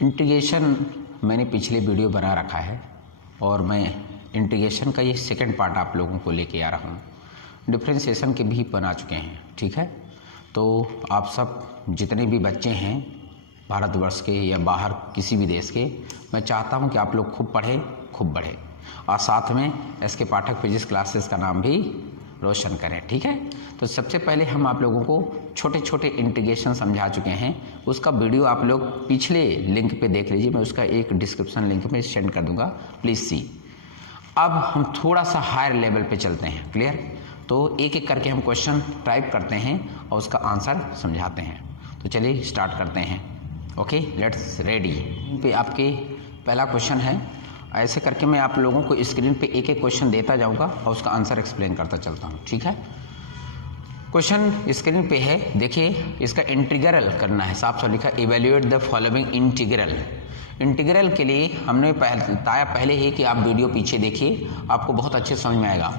Integration मैंने पिछले video बना रखा है और मैं इंटीग्रेशन का ये सेकंड पार्ट आप लोगों को लेके आ रहा हूँ। डिफरेंशिएशन के भी बना चुके हैं, ठीक है। तो आप सब जितने भी बच्चे हैं भारतवर्ष के या बाहर किसी भी देश के, मैं चाहता हूँ कि आप लोग खूब पढ़ें, खूब बढ़ें और साथ में एसके पाठक फिजिक्स क्लासेस का नाम भी रोशन करें, ठीक है। तो सबसे पहले हम आप लोगों को छोटे छोटे इंटीग्रेशन समझा चुके हैं, उसका वीडियो आप लोग पिछले लिंक पे देख लीजिए, मैं उसका एक डिस्क्रिप्शन लिंक में सेंड कर दूंगा, प्लीज़ सी। अब हम थोड़ा सा हायर लेवल पे चलते हैं, क्लियर। तो एक एक करके हम क्वेश्चन टाइप करते हैं और उसका आंसर समझाते हैं। तो चलिए स्टार्ट करते हैं। Okay, let's ready. पे आपके पहला क्वेश्चन है, ऐसे करके मैं आप लोगों को स्क्रीन पे एक एक क्वेश्चन देता जाऊंगा और उसका आंसर एक्सप्लेन करता चलता हूँ, ठीक है। क्वेश्चन स्क्रीन पे है, देखिए इसका इंटीग्रल करना है, साफ साफ लिखा evaluate the following integral. Integral के लिए हमने बताया पहले ही कि आप वीडियो पीछे देखिए, आपको बहुत अच्छे समझ में आएगा।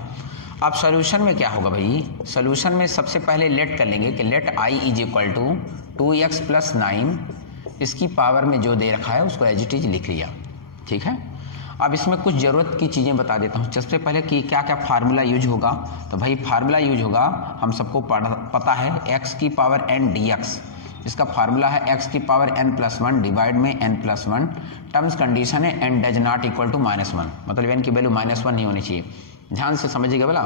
अब सॉल्यूशन में क्या होगा भाई, सॉल्यूशन में सबसे पहले लेट कर लेंगे कि let I is equal to 2x + 9, इसकी पावर में जो दे रखा है उसको एज इट इज लिख लिया, ठीक है। अब इसमें कुछ ज़रूरत की चीज़ें बता देता हूँ। सबसे पहले कि क्या क्या फार्मूला यूज होगा, तो भाई फार्मूला यूज होगा, हम सबको पता है x की पावर n dx, इसका फार्मूला है x की पावर n+1 डिवाइड में n+1, टर्म्स कंडीशन है n does not equal to -1, मतलब n की वैल्यू -1 नहीं होनी चाहिए, ध्यान से समझिएगा बोला।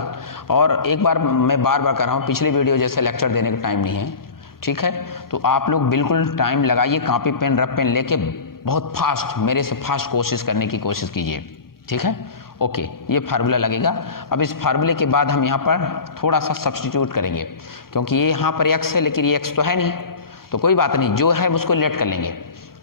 और एक बार मैं बार बार कर रहा हूँ, पिछली वीडियो जैसे लेक्चर देने का टाइम नहीं है, ठीक है। तो आप लोग बिल्कुल टाइम लगाइए, कॉपी पेन रफ पेन लेके बहुत फास्ट, मेरे से फास्ट कोशिश करने की कोशिश कीजिए, ठीक है। ओके, ये फार्मूला लगेगा। अब इस फार्मूले के बाद हम यहाँ पर थोड़ा सा सब्स्टिट्यूट करेंगे, क्योंकि ये यहाँ पर x है लेकिन ये x तो है नहीं, तो कोई बात नहीं, जो है उसको लेट कर लेंगे।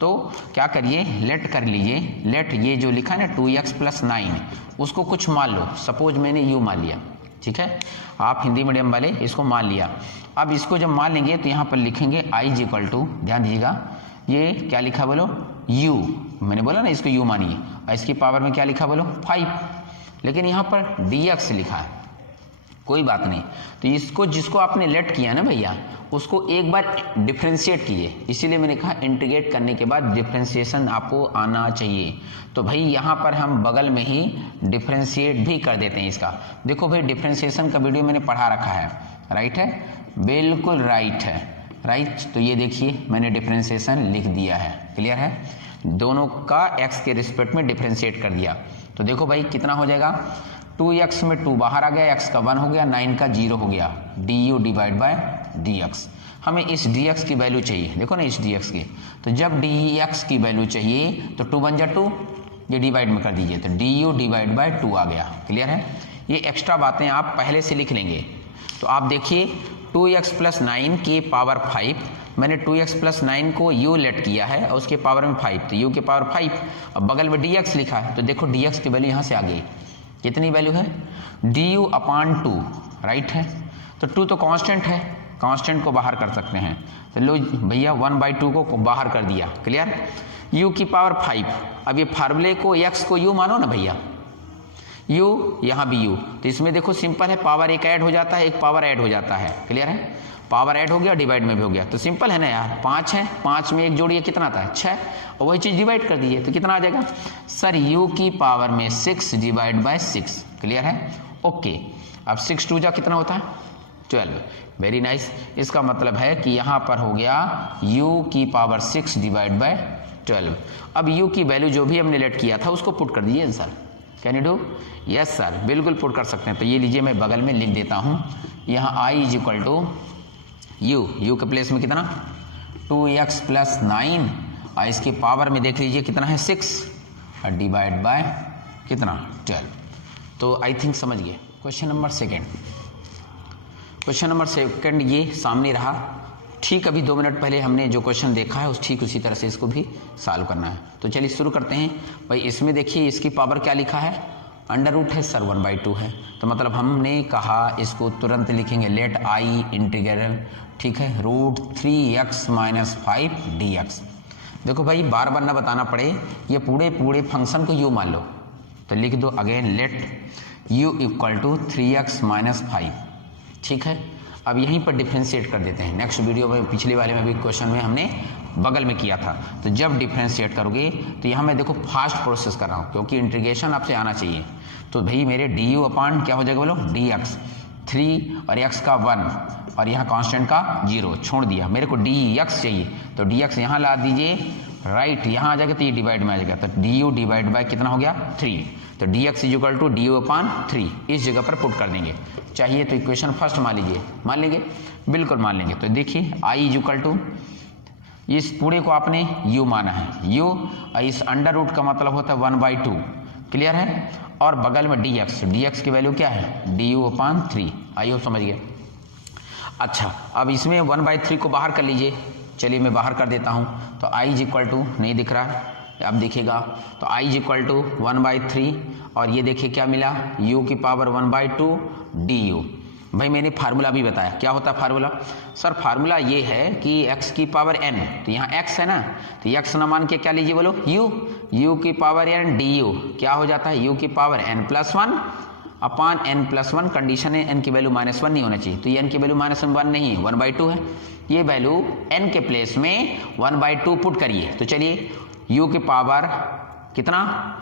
तो क्या करिए, लेट कर लीजिए। लेट ये जो लिखा है ना 2x + 9, उसको कुछ मान लो, सपोज मैंने u मान लिया, ठीक है। आप हिंदी मीडियम वाले इसको मान लिया। अब इसको जब मान लेंगे तो यहाँ पर लिखेंगे i इज इक्वल टू, ध्यान दीजिएगा, ये क्या लिखा बोलो u, मैंने बोला ना इसको u मानिए, और इसकी पावर में क्या लिखा बोलो 5, लेकिन यहाँ पर dx लिखा है, कोई बात नहीं। तो इसको जिसको आपने लेट किया ना भैया, उसको एक बार डिफ्रेंशिएट कीजिए, इसीलिए मैंने कहा इंटीग्रेट करने के बाद डिफ्रेंशिएशन आपको आना चाहिए। तो भाई यहाँ पर हम बगल में ही डिफ्रेंशिएट भी कर देते हैं इसका। देखो भाई डिफ्रेंशिएशन का वीडियो मैंने पढ़ा रखा है, राइट है, बिल्कुल राइट है, राइट। तो ये देखिए मैंने डिफ्रेंशिएशन लिख दिया है, क्लियर है, दोनों का x के रिस्पेक्ट में डिफ्रेंशिएट कर दिया। तो देखो भाई कितना हो जाएगा, 2x में 2 बाहर आ गया, x का 1 हो गया, 9 का 0 हो गया, du डिवाइड बाय dx। हमें इस dx की वैल्यू चाहिए, देखो ना इस dx की, तो जब dx की वैल्यू चाहिए तो 2 बन जा 2, ये डिवाइड में कर दीजिए, तो du डिवाइड बाय 2 आ गया, क्लियर है। ये एक्स्ट्रा बातें आप पहले से लिख लेंगे। तो आप देखिए 2x + 9 की पावर 5, मैंने 2x + 9 को u लेट किया है और उसके पावर में 5, तो u की पावर 5, अब बगल में dx लिखा है, तो देखो dx की वैल्यू यहाँ से आ गई, कितनी वैल्यू है du/2, राइट है। तो 2 तो कांस्टेंट है, कांस्टेंट को बाहर कर सकते हैं, तो लो भैया 1/2 को बाहर कर दिया, क्लियर। u की पावर 5, अब ये फार्मूले को x को u मानो ना भैया, u यहाँ भी u, तो इसमें देखो सिंपल है, पावर एक ऐड हो जाता है, एक पावर ऐड हो जाता है, क्लियर है, पावर ऐड हो गया, डिवाइड में भी हो गया, तो सिंपल है ना यार, 5 है, 5 में एक जोड़िए कितना आता है 6, और वही चीज डिवाइड कर दीजिए, तो कितना आ जाएगा सर, u की पावर में 6 डिवाइड बाय 6, क्लियर है। ओके, अब 6 2 जा कितना होता है 12, वेरी नाइस। इसका मतलब है कि यहाँ पर हो गया u की पावर 6 डिवाइड बाय 12। अब u की वैल्यू जो भी हमने लेट किया था उसको पुट कर दीजिए answer, can you do, yes sir, बिल्कुल पुट कर सकते हैं। तो ये लीजिए मैं बगल में लिख देता हूँ, यहाँ i is equal to u के प्लेस में कितना 2x + 9, और इसके पावर में देख लीजिए कितना है 6, और डिवाइड बाय कितना 12। तो आई थिंक समझ गए। क्वेश्चन नंबर सेकंड ये सामने रहा, ठीक अभी 2 मिनट पहले हमने जो क्वेश्चन देखा है ठीक उसी तरह से इसको भी सॉल्व करना है। तो चलिए शुरू करते हैं। भाई इसमें देखिए इसकी पावर क्या लिखा है, √है सर, 1/2 है, तो मतलब हमने कहा इसको तुरंत लिखेंगे लेट आई इंटीग्रल, ठीक है, √3x - 5 dx। देखो भाई बार बार ना बताना पड़े, ये पूरे फंक्शन को u मान लो, तो लिख दो again let u equal to 3x - 5, ठीक है। अब यहीं पर डिफ्रेंशिएट कर देते हैं। नेक्स्ट वीडियो में पिछले वाले में भी क्वेश्चन में हमने बगल में किया था। तो जब डिफ्रेंशिएट करोगे तो यहाँ मैं देखो फास्ट प्रोसेस कर रहा हूँ क्योंकि इंटीग्रेशन आपसे आना चाहिए। तो भाई मेरे डी यू अपान क्या हो जाएगा बोलो, डी एक्स 3 और x का 1 और यहाँ कांस्टेंट का 0 छोड़ दिया। मेरे को डी एक्स चाहिए तो डी एक्स यहाँ ला दीजिए, राइट यहाँ आ जाएगा तो ये डिवाइड में आ जाएगा। तो डी यू डिवाइड बाय कितना हो गया 3। तो d x is equal to d u upon 3 इस जगह पर पुट कर देंगे। चाहिए तो इक्वेशन फर्स्ट मान लीजिए, मान लेंगे, बिल्कुल मान लेंगे। तो देखिए आई इज इक्वल टू, इस पूरे को आपने u माना है, u और इस अंडर रूट का मतलब होता है 1/2, क्लियर है। और बगल में dx की वैल्यू क्या है D u upon 3। I hope समझ गए। अच्छा अब इसमें 1/3 को बाहर कर लीजिए, चलिए मैं बाहर कर देता हूँ। तो i इज इक्वल टू, नहीं दिख रहा है अब दिखेगा, तो i इज इक्वल टू 1/3 और ये देखिए क्या मिला u की पावर 1/2 du। भाई मैंने फार्मूला भी बताया, क्या होता है फार्मूला सर? फार्मूला ये है कि x की पावर n, तो यहाँ x है ना, तो x ना मान के क्या लीजिए बोलो u की पावर n du क्या हो जाता है u की पावर n+1 अपान n+1। कंडीशन है n की वैल्यू -1 नहीं होना चाहिए, तो ये n की वैल्यू -1 नहीं है, 1/2 है। ये वैल्यू n के प्लेस में 1/2 पुट करिए। तो चलिए u की पावर कितना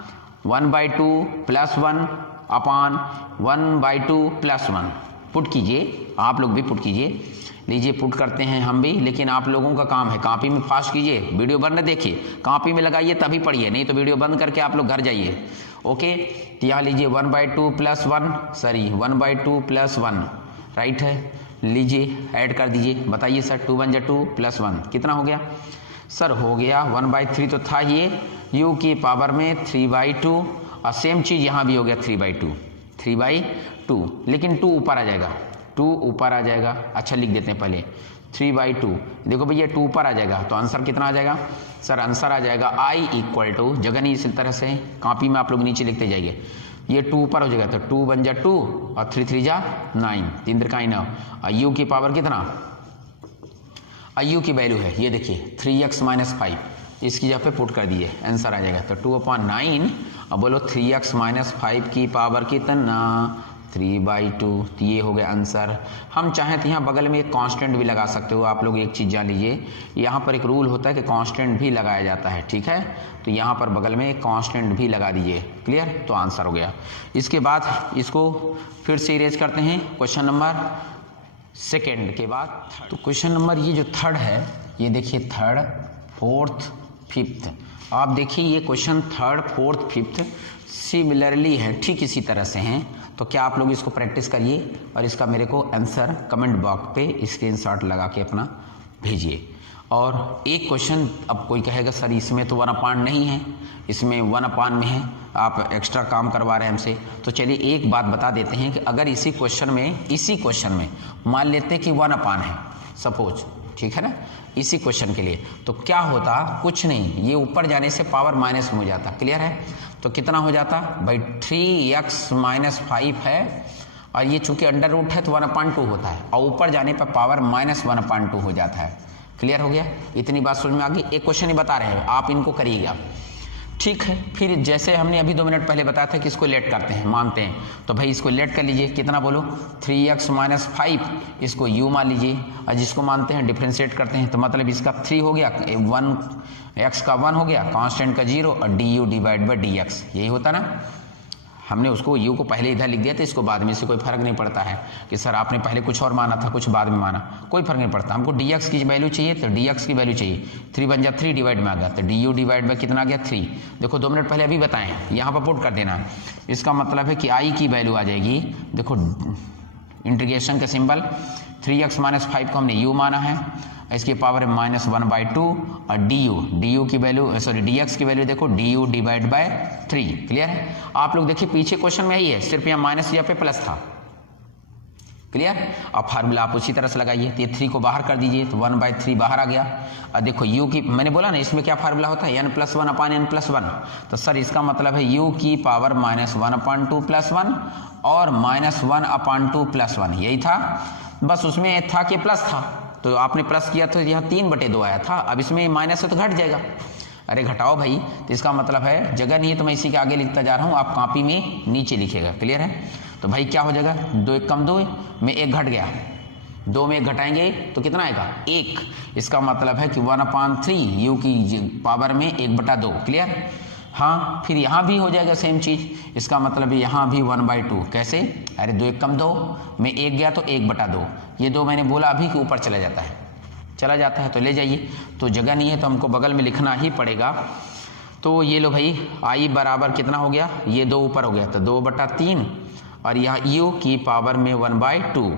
1/2 + 1 अपान 1/2 + 1 पुट कीजिए, आप लोग भी पुट कीजिए। लीजिए पुट करते हैं हम भी, लेकिन आप लोगों का काम है कॉपी में फास्ट कीजिए, वीडियो बंद न देखिए, कॉपी में लगाइए तभी पढ़िए, नहीं तो वीडियो बंद करके आप लोग घर जाइए। ओके तो यहाँ लीजिए 1/2 + 1, सॉरी 1/2 + 1 राइट है। लीजिए ऐड कर दीजिए, बताइए सर 2 × 2 + 1 कितना हो गया सर? हो गया 1/3 तो था ये, u की पावर में 3/2 और सेम चीज़ यहाँ भी हो गया 3/2, लेकिन 2 ऊपर आ जाएगा, 2 ऊपर आ जाएगा। अच्छा लिख देते हैं पहले 3/2, देखो भैया 2 ऊपर आ जाएगा तो आंसर कितना आ जाएगा सर? आंसर आ जाएगा i इक्वल टू, जगह नहीं इसी तरह से कॉपी में आप लोग नीचे लिखते जाइए, ये 2 ऊपर हो जाएगा तो 2 × 2 और 3 × 3 = 9, 3 × 9 और u की पावर कितना, u की वैल्यू है ये देखिए 3x - 5, इसकी जगह पे पुट कर दिए, आंसर आ जाएगा। तो 2/9 अब बोलो 3x - 5 की पावर कितना 3/2, तो ये हो गया आंसर। हम चाहें तो यहाँ बगल में एक कांस्टेंट भी लगा सकते हो। आप लोग एक चीज़ जान लीजिए, यहाँ पर एक रूल होता है कि कांस्टेंट भी लगाया जाता है, ठीक है। तो यहाँ पर बगल में एक कांस्टेंट भी लगा दीजिए, क्लियर, तो आंसर हो गया। इसके बाद इसको फिर से इरेज करते हैं क्वेश्चन नंबर सेकेंड के बाद। तो क्वेश्चन नंबर ये जो थर्ड है, ये देखिए थर्ड, फोर्थ, फिफ्थ, आप देखिए ये question third, fourth, fifth similarly है, ठीक इसी तरह से हैं। तो क्या आप लोग इसको प्रैक्टिस करिए और इसका मेरे को आंसर कमेंट बॉक्स पे स्क्रीनशॉट लगा के अपना भेजिए। और एक क्वेश्चन अब कोई कहेगा सर इसमें तो 1/, नहीं है, इसमें 1/, में है, आप एक्स्ट्रा काम करवा रहे हैं हमसे। तो चलिए एक बात बता देते हैं कि अगर इसी क्वेश्चन में मान लेते कि 1/, है सपोज, ठीक है ना, इसी क्वेश्चन के लिए, तो क्या होता, कुछ नहीं, ये ऊपर जाने से पावर माइनस में हो जाता, क्लियर है। तो कितना हो जाता भाई 3x - 5 है, और ये चूंकि अंडर रूट है तो 1/2 होता है, और ऊपर जाने पर पावर -1/2 हो जाता है, क्लियर हो गया। इतनी बात समझ में आ गई। एक क्वेश्चन ही बता रहे हैं, आप इनको करिएगा, ठीक है। फिर जैसे हमने अभी 2 मिनट पहले बताया था कि इसको लेट करते हैं, मानते हैं, तो भाई इसको लेट कर लीजिए, कितना बोलो 3x - 5, इसको u मान लीजिए, और जिसको मानते हैं डिफ्रेंशिएट करते हैं, तो मतलब इसका 3 हो गया, 1 x का 1 हो गया, कांस्टेंट का 0 और du डिवाइड बाई dx, यही होता ना। हमने उसको u को पहले इधर लिख दिया था, इसको बाद में, इससे कोई फर्क नहीं पड़ता है कि सर आपने पहले कुछ और माना था, कुछ बाद में माना, कोई फर्क नहीं पड़ता। हमको dx की वैल्यू चाहिए, तो dx की वैल्यू चाहिए, 3 × 3 डिवाइड में आ गया, तो du डिवाइड बाई कितना आ गया 3। देखो 2 मिनट पहले अभी बताएं, यहाँ पर पुट कर देना। इसका मतलब है कि i की वैल्यू आ जाएगी, देखो इंटीग्रेशन का सिंबल, 3x - 5 को हमने u माना है, इसकी पावर है -1/2 और du की वैल्यू, सॉरी dx की वैल्यू देखो du डिवाइड बाय 3, क्लियर है। आप लोग देखिए पीछे क्वेश्चन में यही है, सिर्फ यहाँ माइनस या पे प्लस था, क्लियर। अब फार्मूला आप उसी तरह से लगाइए, तो ये 3 को बाहर कर दीजिए, तो 1/3 बाहर आ गया। और देखो u की, मैंने बोला ना इसमें क्या फार्मूला होता है, n+1 अपान n+1, तो सर इसका मतलब है u की पावर -1/2 + 1 और -1/2 + 1, यही था, बस उसमें था कि प्लस था, तो आपने प्लस किया तो यहाँ 3/2 आया था, अब इसमें माइनस है तो घट जाएगा। अरे घटाओ भाई, तो इसका मतलब है जगह नहीं है तो मैं इसी के आगे लिखता जा रहा हूँ, आप कॉपी में नीचे लिखेगा, क्लियर है। तो भाई क्या हो जाएगा, 2 × 1 = 2 में 1 घट गया, 2 में 1 घटाएंगे तो कितना आएगा 1। इसका मतलब है कि 1/3 यू की पावर में 1/2। क्लियर। हाँ, फिर यहाँ भी हो जाएगा सेम चीज। इसका मतलब यहाँ भी 1/2। कैसे? अरे 2 1 कम 2 में 1 गया तो 1/2। ये 2 मैंने बोला अभी के ऊपर चला जाता है तो ले जाइए। तो जगह नहीं है तो हमको बगल में लिखना ही पड़ेगा। तो ये लो भाई, आई बराबर कितना हो गया, ये 2 ऊपर हो गया तो 2/3 और यहाँ u की पावर में 1/2।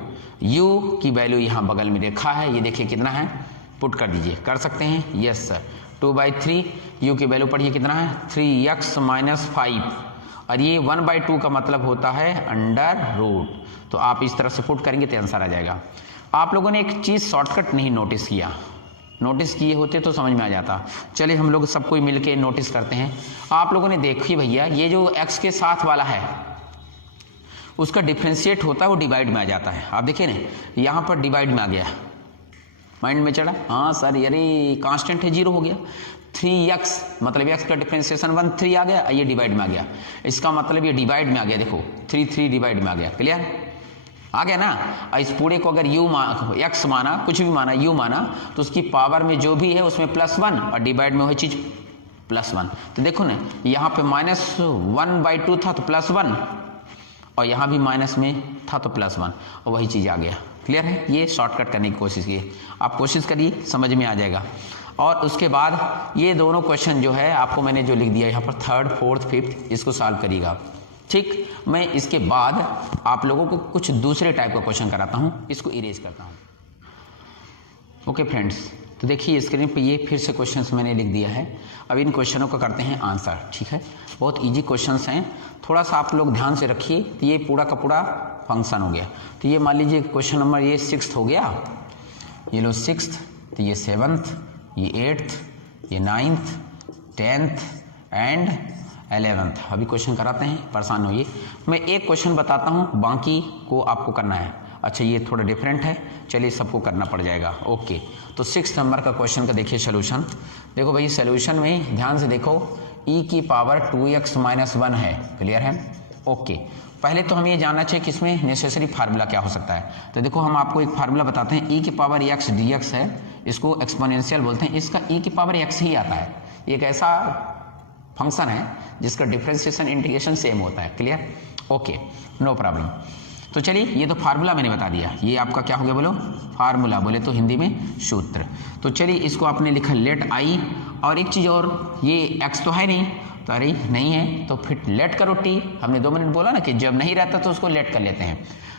u की वैल्यू यहाँ बगल में देखा है, ये देखिए कितना है, पुट कर दीजिए। कर सकते हैं? Yes sir. 2/3 u की वैल्यू पढ़िए कितना है 3x - 5 और ये 1/2 का मतलब होता है √। तो आप इस तरह से पुट करेंगे तो आंसर आ जाएगा। आप लोगों ने एक चीज़ शॉर्टकट नहीं नोटिस किया, नोटिस किए होते तो समझ में आ जाता। चलिए हम लोग सब कोई मिलके नोटिस करते हैं। आप लोगों ने देखिए भैया, ये जो x के साथ वाला है उसका डिफ्रेंशिएट होता है वो डिवाइड में आ जाता है। आप देखिए ना, यहाँ पर डिवाइड में आ गया, माइंड में चढ़ा। हाँ सर, अरे कांस्टेंट है 0 हो गया। 3x मतलब x का डिफ्रेंशिएशन 1 3 आ गया, ये डिवाइड में आ गया। इसका मतलब ये डिवाइड में आ गया, देखो 3 डिवाइड में आ गया। क्लियर आ गया ना। इस पूरे को अगर x माना, कुछ भी माना, u माना, तो उसकी पावर में जो भी है उसमें +1 और डिवाइड में वही चीज +1। तो देखो ना, यहाँ पे -1/2 था तो +1 और यहाँ भी माइनस में था तो +1 और वही चीज़ आ गया। क्लियर है? ये शॉर्टकट करने की कोशिश कीजिए, आप कोशिश करिए, समझ में आ जाएगा। और उसके बाद ये दोनों क्वेश्चन जो है आपको मैंने जो लिख दिया यहाँ पर 3rd 4th 5th, इसको सॉल्व करिएगा। ठीक, मैं इसके बाद आप लोगों को कुछ दूसरे टाइप का क्वेश्चन कराता हूँ, इसको इरेज करता हूँ। ओके फ्रेंड्स, तो देखिए स्क्रीन पे ये फिर से क्वेश्चंस मैंने लिख दिया है। अब इन क्वेश्चनों का करते हैं आंसर। ठीक है, बहुत इजी क्वेश्चंस हैं, थोड़ा सा आप लोग ध्यान से रखिए। तो ये पूरा का पूरा फंक्शन हो गया। तो ये मान लीजिए क्वेश्चन नंबर ये 6th हो गया, ये लो 6th, तो ये 7th, ये 8th, ये 9th, 10th एंड 11th। अभी क्वेश्चन कराते हैं, परेशान होइए। मैं एक क्वेश्चन बताता हूँ, बाकी को आपको करना है। अच्छा, ये थोड़ा डिफरेंट है, चलिए सबको करना पड़ जाएगा। ओके, तो 6 नंबर का क्वेश्चन का देखिए सोल्यूशन। देखो भाई, सोल्यूशन में ध्यान से देखो, e की पावर 2x - 1 है। क्लियर है? ओके, पहले तो हमें ये जानना चाहिए कि इसमें नेसेसरी फार्मूला क्या हो सकता है। तो देखो हम आपको एक फार्मूला बताते हैं। e की पावर x dx है, इसको एक्सपोनेंशियल बोलते हैं। इसका e की पावर x ही आता है। एक ऐसा फंक्शन है जिसका डिफरेंशिएशन इंटीग्रेशन सेम होता है। क्लियर? Okay, no problem. तो चलिए, ये तो फार्मूला मैंने बता दिया। ये आपका क्या हो गया बोलो? फार्मूला, बोले तो हिंदी में सूत्र। तो चलिए इसको आपने लिखा लेट आई, और एक चीज़ और, ये x तो है नहीं, तो अरे नहीं है तो फिर लेट करो t। हमने 2 मिनट बोला ना कि जब नहीं रहता तो उसको लेट कर लेते हैं,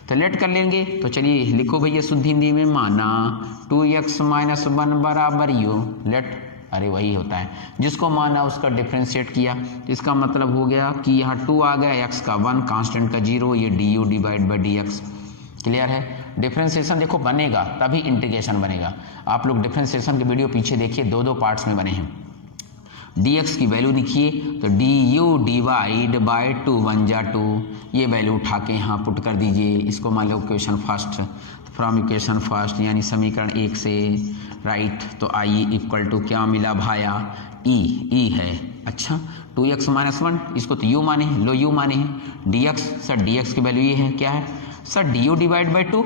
तो लेट कर लेंगे। तो चलिए लिखो भैया शुद्ध हिंदी में, माना 2x - 1 बराबर u। लेट, अरे वही होता है, जिसको माना उसका डिफ्रेंशिएट किया। इसका मतलब हो गया कि यहाँ 2 आ गया, x का 1, कांस्टेंट का 0, ये du divide by dx। Clear है? डिफ्रेंशिएशन देखो बनेगा तभी इंटीग्रेशन बनेगा। आप लोग डिफ्रेंशिएशन के वीडियो पीछे देखिए, 2 पार्ट्स में बने हैं। dx की वैल्यू लिखिए तो du डिवाइड बाई 2 1 जा 2, ये वैल्यू उठा के यहाँ पुट कर दीजिए। इसको मान लो equation first, from equation first यानी समीकरण 1 से राइट। तो आई इक्वल टू क्या मिला भाया? ई है। अच्छा, 2x - 1, इसको तो u माने, लो u माने हैं। dx, सर dx की वैल्यू ये है, क्या है सर? du डिवाइड बाई 2,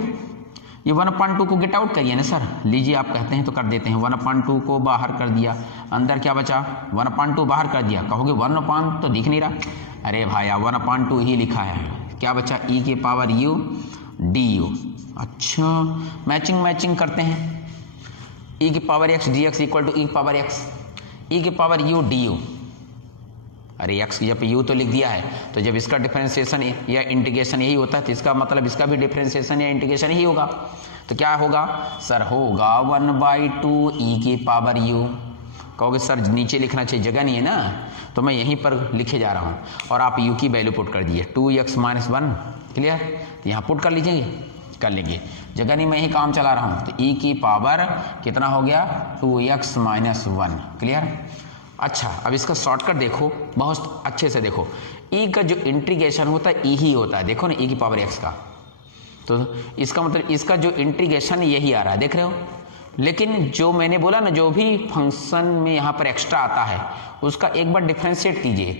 ये 1/2 को गेट आउट करिए ना सर। लीजिए, आप कहते हैं तो कर देते हैं। 1/2 को बाहर कर दिया, अंदर क्या बचा? 1/2 बाहर कर दिया। कहोगे 1/, तो दिख नहीं रहा। अरे भाया 1/2 ही लिखा है, क्या बचा? e की पावर u du। अच्छा, मैचिंग करते हैं। e की power x dx equal to e की पावर x, e की पावर u du। अरे x की जब u तो लिख दिया है, तो जब इसका डिफरेंशिएशन या इंटीग्रेशन यही होता है तो इसका मतलब इसका भी डिफरेंशिएशन या इंटीग्रेशन ही होगा। तो क्या होगा सर? होगा 1/2 e की पावर u। कहोगे सर नीचे लिखना चाहिए, जगह नहीं है ना, तो मैं यहीं पर लिखे जा रहा हूँ और आप u की वैल्यू पुट कर दिए 2x - 1। क्लियर? तो यहाँ पुट कर लीजिए, कर लेंगे, जगह नहीं, मैं ही काम चला रहा हूँ। तो e की पावर कितना हो गया? 2x - 1। क्लियर? अच्छा, अब इसका शॉर्टकट देखो, बहुत अच्छे से देखो। e का जो इंटीग्रेशन होता है e ही होता है, देखो ना, e की पावर x का। तो इसका मतलब इसका जो इंटीग्रेशन यही आ रहा है, देख रहे हो। लेकिन जो मैंने बोला ना, जो भी फंक्शन में यहाँ पर एक्स्ट्रा आता है उसका एक बार डिफ्रेंशिएट कीजिए।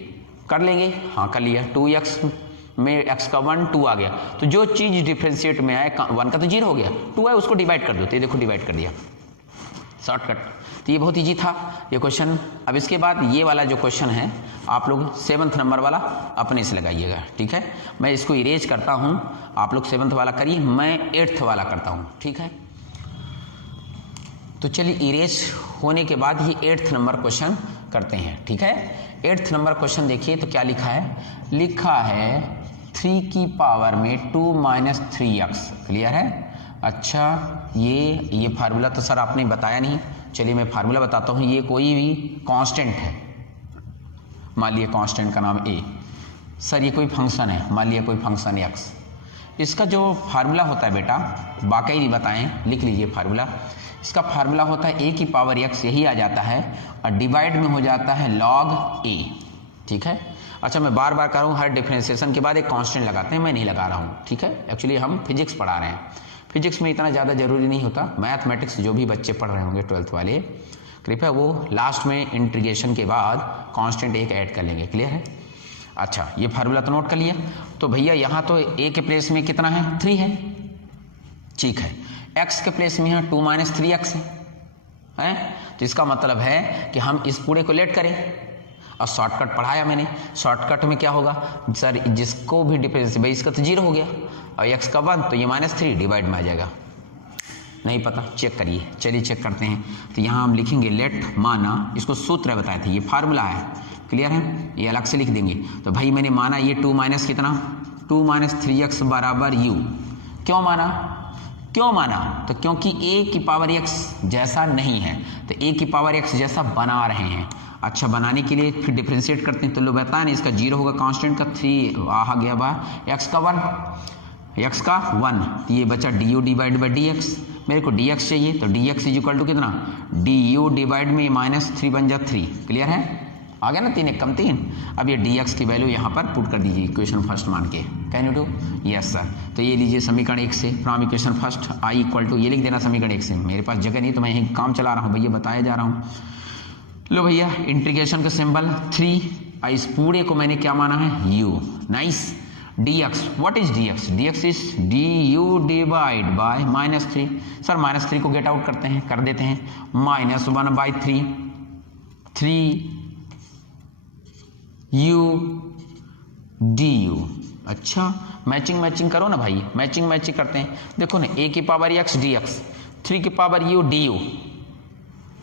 कर लेंगे? हाँ कर लिया। 2x में एक्स का 1 2 आ गया, तो जो चीज डिफरेंशिएट में आए 1 का तो 0 हो गया, 2 है उसको डिवाइड कर दो, तो ये देखो डिवाइड कर दिया, शॉर्टकट। तो ये बहुत इजी था ये क्वेश्चन। अब इसके बाद ये वाला जो क्वेश्चन है आप लोग 7th नंबर वाला अपने से लगाइएगा, ठीक है। मैं इसको इरेज करता हूँ, आप लोग 7th वाला करिए, मैं 8th वाला करता हूँ, ठीक है। तो चलिए इरेज होने के बाद ये 8th नंबर क्वेश्चन करते हैं, ठीक है। 8th नंबर क्वेश्चन देखिए तो क्या लिखा है, लिखा है 3 की पावर में 2 माइनस 3x, क्लियर है। अच्छा ये फार्मूला तो सर आपने बताया नहीं, चलिए मैं फार्मूला बताता हूँ। ये कोई भी कांस्टेंट है, मान लिया कांस्टेंट का नाम a, सर ये कोई फंक्शन है, मान लिया कोई फंक्शन x, इसका जो फार्मूला होता है बेटा बाकी नहीं बताएं, लिख लीजिए फार्मूला। इसका फार्मूला होता है a की पावर x, यही आ जाता है और डिवाइड में हो जाता है log a, ठीक है। अच्छा मैं बार बार कर रहा हूँ, हर डिफरेंशिएशन के बाद एक कांस्टेंट लगाते हैं, मैं नहीं लगा रहा हूँ, ठीक है। एक्चुअली हम फिजिक्स पढ़ा रहे हैं, फिजिक्स में इतना ज़्यादा जरूरी नहीं होता। मैथमेटिक्स जो भी बच्चे पढ़ रहे होंगे 12th वाले, कृपया वो लास्ट में इंटीग्रेशन के बाद कांस्टेंट एक ऐड कर लेंगे, क्लियर है। अच्छा ये फार्मूला तो नोट कर लिया। तो भैया यहाँ तो a के प्लेस में कितना है, 3 है, ठीक है। x के प्लेस में है 2 माइनस 3x है, तो इसका मतलब है कि हम इस पूरे को लेट करें, और शॉर्टकट पढ़ाया मैंने, शॉर्टकट में क्या होगा सर, जिसको भी डिफरेंस, भाई इसका तो 0 हो गया और x का 1, तो ये -3 डिवाइड में आ जाएगा, नहीं पता चेक करिए। चलिए चेक करते हैं। तो यहाँ हम लिखेंगे लेट माना, इसको सूत्र बताए थे, ये फार्मूला है, क्लियर है, ये अलग से लिख देंगे। तो भाई मैंने माना ये 2 माइनस कितना, 2 माइनस 3x बराबर u, क्यों माना, क्यों माना, तो क्योंकि a की पावर x जैसा नहीं है, तो a की पावर x जैसा बना रहे हैं। अच्छा बनाने के लिए फिर डिफरेंशिएट करते हैं, तो लो बताया ना, इसका 0 होगा, कांस्टेंट का 3 आ गया बा, x का 1, तो ये बचा du डिवाइड बाई dx, मेरे को dx चाहिए, तो dx इज इक्वल टू कितना, du डिवाइड में -3 बन जा 3, क्लियर है, आ गया ना, 3 1 कम 3। अब ये dx की वैल्यू यहाँ पर पुट कर दीजिए इक्वेशन फर्स्ट मान के, can you do, yes sir. तो ये लीजिए समीकरण 1 से, from equation first i equal to, ये लिख देना समीकरण 1 से, मेरे पास जगह नहीं तो मैं यही काम चला रहा हूँ भैया, बताया जा रहा हूँ। लो भैया इंटीग्रेशन का सिंबल 3, इस पूरे को मैंने क्या माना है, u, nice. dx, what is dx, dx is du divide by -3, sir -3 को गेट आउट करते हैं, कर देते हैं, -1/3, 3 u du। अच्छा मैचिंग करो ना भाई, मैचिंग करते हैं, देखो ना, a की पावर x dx, 3 की पावर u du,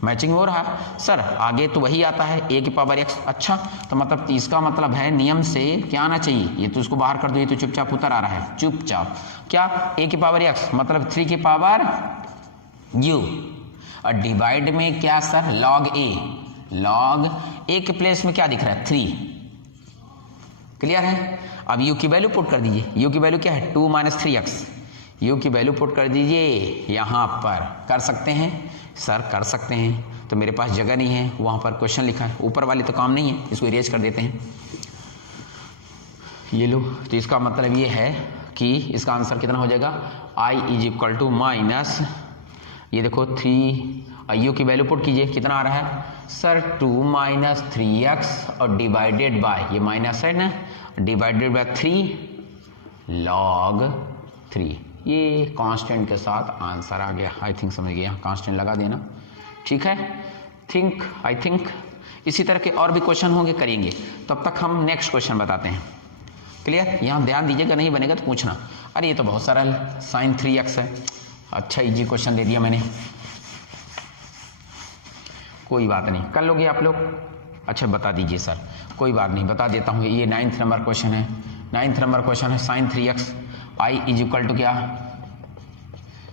मैचिंग हो रहा है सर। आगे तो वही आता है a की पावर x, अच्छा तो मतलब इसका मतलब है नियम से क्या आना चाहिए, ये तो इसको बाहर कर दो, ये तो चुपचाप उतर आ रहा है, चुपचाप, क्या a की पावर x मतलब 3 की पावर u, और डिवाइड में क्या सर, log a के प्लेस में क्या दिख रहा है, 3, क्लियर है। अब u की वैल्यू पुट कर दीजिए, u की वैल्यू क्या है, 2 माइनस 3x, u की वैल्यू पुट कर दीजिए यहाँ पर, कर सकते हैं सर, कर सकते हैं, तो मेरे पास जगह नहीं है, वहाँ पर क्वेश्चन लिखा है, ऊपर वाले तो काम नहीं है, इसको इरेज कर देते हैं, ये लो। तो इसका मतलब ये है कि इसका आंसर कितना हो जाएगा, i is equal to minus, ये देखो 3, u की वैल्यू पुट कीजिए, कितना आ रहा है सर, 2 माइनस 3x और डिवाइडेड बाय, ये माइनस है ना, डिवाइडेड बाय 3 log 3, ये कांस्टेंट के साथ आंसर आ गया, आई थिंक समझ गया, कांस्टेंट लगा देना, ठीक है, आई थिंक इसी तरह के और भी क्वेश्चन होंगे, करेंगे, तब तक हम नेक्स्ट क्वेश्चन बताते हैं, क्लियर। यहाँ ध्यान दीजिएगा, नहीं बनेगा तो पूछना, अरे ये तो बहुत सरल है, sin 3x है, अच्छा इजी क्वेश्चन दे दिया मैंने, कोई बात नहीं, कर लोगे आप लोग, अच्छा बता दीजिए सर, कोई बात नहीं, बता देता हूँ, ये 9th नंबर क्वेश्चन है, 9th नंबर क्वेश्चन है, sin 3x, i is equal to क्या,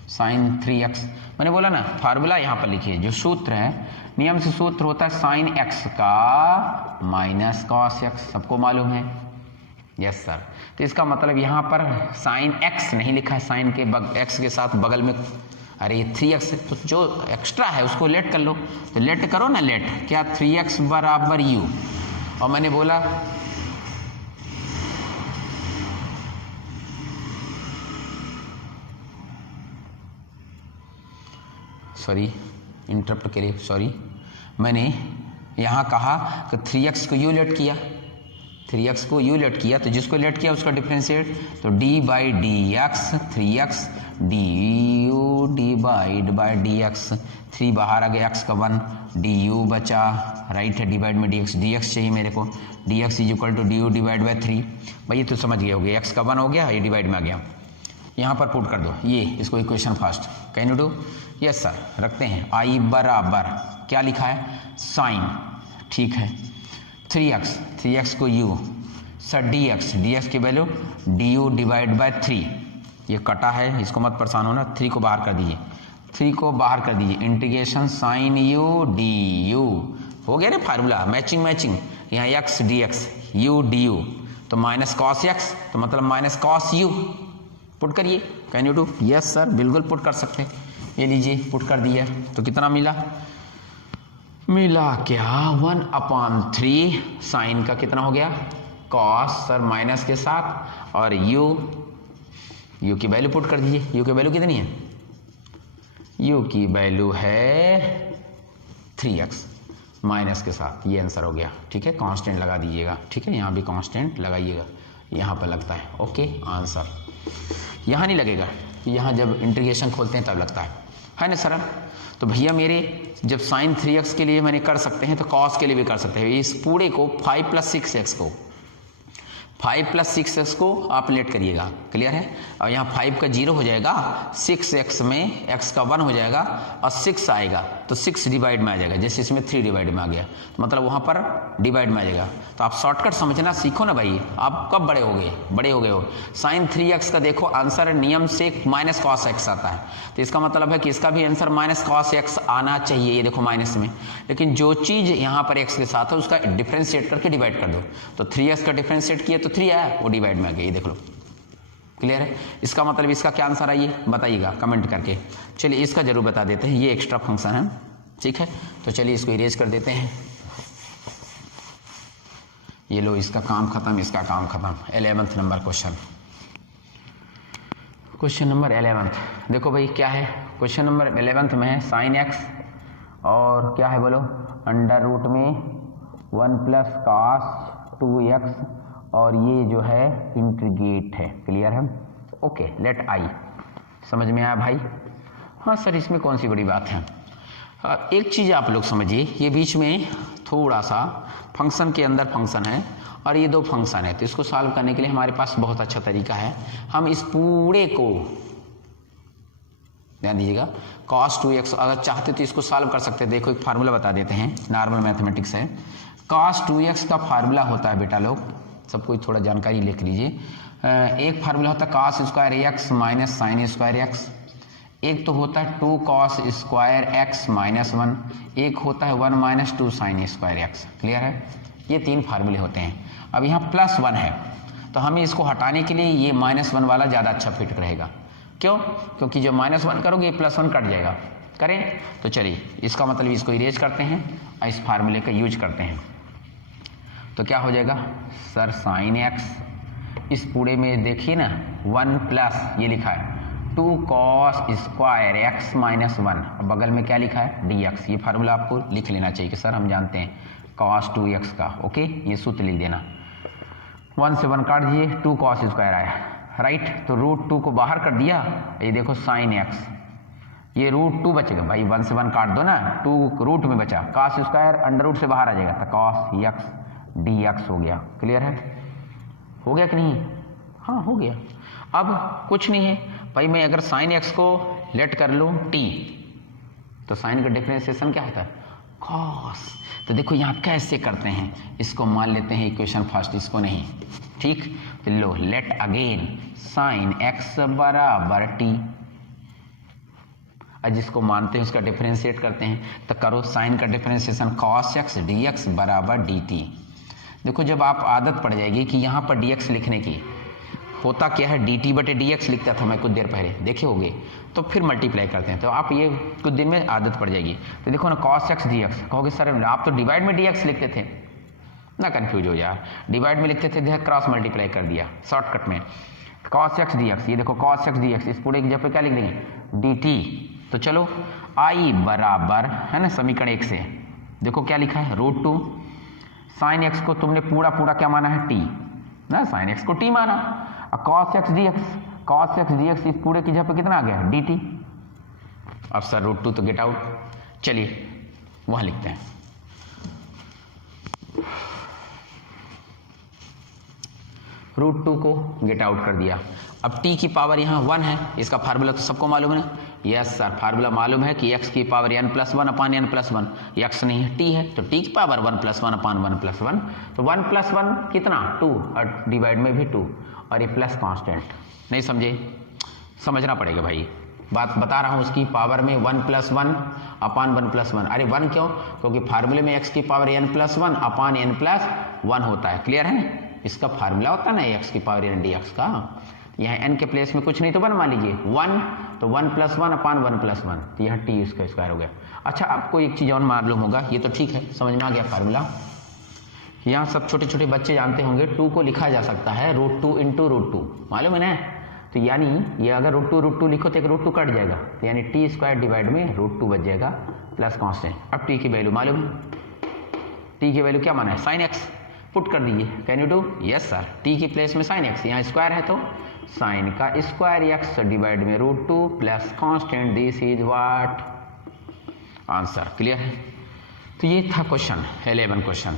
sin 3x, मैंने बोला ना फार्मूला यहाँ पर लिखिए, जो सूत्र है, नियम से सूत्र होता है sin x का माइनस cos x, सबको मालूम है, यस सर। तो इसका मतलब यहाँ पर sin x नहीं लिखा है, sin के x के साथ बगल में, अरे ये 3x, तो जो एक्स्ट्रा है उसको लेट कर लो, तो लेट करो ना, लेट क्या, 3x बराबर u, और मैंने बोला सॉरी इंटरप्ट के लिए सॉरी, मैंने यहाँ कहा कि 3x को u लेट किया, 3x को u लेट किया, तो जिसको लेट किया उसका डिफरेंशिएट, तो d/dx 3x du divide bye dx, 3 बाहर आ गया, x का 1, du बचा, राइट है, डिवाइड में dx चाहिए मेरे को, dx is equal to du divide by 3। भाई ये तो समझ गए होगे, x का 1 हो गया, ये डिवाइड में आ गया, यहाँ पर पुट कर दो ये इसको equation first. Can you do? Yes sir, रखते हैं। i बराबर क्या लिखा है, साइन, ठीक है, 3x को u, सर dx की वैल्यू du डिवाइड बाय 3, ये कटा है, इसको मत परेशान होना, 3 को बाहर कर दीजिए, 3 को बाहर कर दीजिए, इंटीग्रेशन साइन u du, हो गया ना फार्मूला, मैचिंग, यहाँ x dx u du, तो माइनस कॉस x, तो मतलब माइनस कॉस u, पुट करिए। Can you do? Yes sir, बिल्कुल पुट कर सकते हैं। ये लीजिए पुट कर दिया, तो कितना मिला क्या 1/3 साइन का कितना हो गया कॉस, सर माइनस के साथ, और u की वैल्यू पुट कर दीजिए, u की वैल्यू कितनी है, u की वैल्यू है 3x माइनस के साथ, ये आंसर हो गया, ठीक है, कांस्टेंट लगा दीजिएगा, ठीक है, यहाँ भी कांस्टेंट लगाइएगा, यहाँ पर लगता है, ओके आंसर, यहाँ नहीं लगेगा, यहाँ जब इंटीग्रेशन खोलते हैं तब लगता है ना सरल। तो भैया मेरे जब साइन 3x के लिए मैंने कर सकते हैं तो कॉस के लिए भी कर सकते हैं, इस पूरे को 5 + 6x को 5 + 6x को आप लेट करिएगा, क्लियर है, और यहाँ 5 का 0 हो जाएगा, 6x में x का 1 हो जाएगा और 6 आएगा, तो 6 डिवाइड में आ जाएगा, जैसे इसमें 3 डिवाइड में आ गया, तो मतलब वहाँ पर डिवाइड में आ जाएगा। तो आप शॉर्टकट समझना सीखो ना भाई, आप कब बड़े हो गए हो। साइन 3x का देखो आंसर नियम से माइनस कॉस x आता है, तो इसका मतलब है कि इसका भी आंसर माइनस कॉस x आना चाहिए, ये देखो माइनस में, लेकिन जो चीज़ यहाँ पर x के साथ है उसका डिफ्रेंशिएट करके डिवाइड कर दो, तो 3x का डिफ्रेंशिएट किया तो 3 आया, वो डिवाइड में आ गया, ये देख लो, क्लियर है। इसका मतलब इसका क्या आंसर आइए बताइएगा कमेंट करके। चलिए इसका जरूर बता देते हैं, ये एक्स्ट्रा फंक्शन है, ठीक है, तो चलिए इसको इरेज कर देते हैं, ये लो, इसका काम खत्म, इसका काम खत्म। 11th number question number 11th, देखो भाई क्या है, क्वेश्चन नंबर 11th में है साइन x और क्या है बोलो, अंडर रूट में 1 + cos 2x, और ये जो है इंटीग्रेट है, क्लियर है, ओके, लेट आई, समझ में आया भाई? हाँ सर, इसमें कौन सी बड़ी बात है। एक चीज़ आप लोग समझिए, ये बीच में थोड़ा सा फंक्शन के अंदर फंक्शन है और ये 2 फंक्शन है, तो इसको सॉल्व करने के लिए हमारे पास बहुत अच्छा तरीका है, हम इस पूरे को ध्यान दीजिएगा, cos 2x अगर चाहते तो इसको सॉल्व कर सकते हैं। देखो एक फार्मूला बता देते हैं, नॉर्मल मैथमेटिक्स है, cos 2x का फार्मूला होता है बेटा लोग, सब कोई थोड़ा जानकारी लिख लीजिए, एक फार्मूला होता है cos square x minus sine square x, एक तो होता है 2 cos स्क्वायर x माइनस 1, एक होता है 1 - 2 साइन स्क्वायर x, क्लियर है, ये 3 फार्मूले होते हैं। अब यहाँ +1 है, तो हमें इसको हटाने के लिए ये -1 वाला ज़्यादा अच्छा फिट रहेगा, क्यों? क्योंकि जो -1 करोगे ये +1 कट जाएगा, करें, तो चलिए इसका मतलब इसको इरेज करते हैं और इस फार्मूले का यूज करते हैं, तो क्या हो जाएगा सर, साइन x, इस पूरे में देखिए ना 1 प्लस ये लिखा है 2 cos स्क्वायर x माइनस 1, और बगल में क्या लिखा है dx, ये फार्मूला आपको लिख लेना चाहिए कि सर हम जानते हैं cos 2x का, ओके, ये सूत्र लिख देना, 1 से 1 काट दिए, 2 cos स्क्वायर आया, राइट, तो √2 को बाहर कर दिया, ये देखो साइन x, ये √2 बचेगा भाई, 1 से 1 काट दो ना, 2 रूट में बचा, cos स्क्वायर अंडर रूट से बाहर आ जाएगा, तो cos x dx हो गया, क्लियर है, हो गया कि नहीं? हाँ हो गया। अब कुछ नहीं है भाई, मैं अगर साइन x को लेट कर लूँ t, तो साइन का डिफरेंशिएशन क्या होता है cos, तो देखो यहाँ कैसे करते हैं, इसको मान लेते हैं इक्वेशन फर्स्ट, इसको नहीं, ठीक, तो लो लेट अगेन साइन x बराबर t, और जिसको मानते हैं उसका डिफरेंशिएट करते हैं, तो करो साइन का डिफरेंशिएशन cos x dx बराबर dt। देखो जब आप आदत पड़ जाएगी कि यहाँ पर dx लिखने की, होता क्या है dt/dx लिखता था मैं कुछ देर पहले, देखे होंगे, तो फिर मल्टीप्लाई करते हैं, तो आप ये कुछ दिन में आदत पड़ जाएगी। तो देखो ना cos x dx, कहोगे सर आप तो डिवाइड में dx लिखते थे ना, कंफ्यूज हो जाए, डिवाइड में लिखते थे, क्रॉस मल्टीप्लाई कर दिया शॉर्टकट में, cos x dx, ये देखो cos x dx, इस पूरे की जगह पे क्या लिख देंगे dt, तो चलो i बराबर है ना, समीकरण 1 से देखो क्या लिखा है √2 साइन एक्स को तुमने पूरा पूरा क्या माना है, टी ना, साइन एक्स को टी माना। और cos x D x, cos x D x इस पूरे की जगह पे कितना आ गया, डी टी। अब सर √2 तो गेट आउट, चलिए वहां लिखते हैं। √2 को गेट आउट कर दिया। अब t की पावर यहाँ 1 है, इसका फार्मूला तो सबको मालूम है ना। यस सर, फार्मूला मालूम है कि x की पावर n+1 अपान n+1, x नहीं है t है, तो t की पावर 1+1 अपान 1+1, तो 1+1 कितना 2 और डिवाइड में भी 2 और ये प्लस कांस्टेंट। नहीं समझे, समझना पड़ेगा भाई, बात बता रहा हूँ। उसकी पावर में 1+1 अपान 1+1, अरे 1 क्यों, क्योंकि फार्मूले में x की पावर n+1 अपान n+1 होता है, क्लियर है। इसका फार्मूला होता है ना x की पावर n dx का। यहाँ n के प्लेस में कुछ नहीं तो 1 मान लीजिए, 1 तो 1+1 अपान 1+1, तो यहाँ t इसका स्क्वायर हो गया। अच्छा आपको एक चीज़ और मालूम होगा, ये तो ठीक है, समझ में आ गया फार्मूला। यहाँ सब छोटे छोटे बच्चे जानते होंगे 2 को लिखा जा सकता है √2 × √2, मालूम है ना। तो यानी ये अगर √2 लिखो तो एक √2 कट जाएगा, तो यानी t² डिवाइड में √2 बच जाएगा प्लस कांस्टेंट। अब t की वैल्यू मालूम है, t की वैल्यू क्या माना है, साइन एक्स, पुट कर दीजिए। Can you do, yes sir, t की प्लेस में साइन एक्स, यहाँ स्क्वायर है तो साइन का स्क्वायर एक्स डिवाइड में √2 plus constant, this is what answer, clear है। तो ये था क्वेश्चन 11 क्वेश्चन।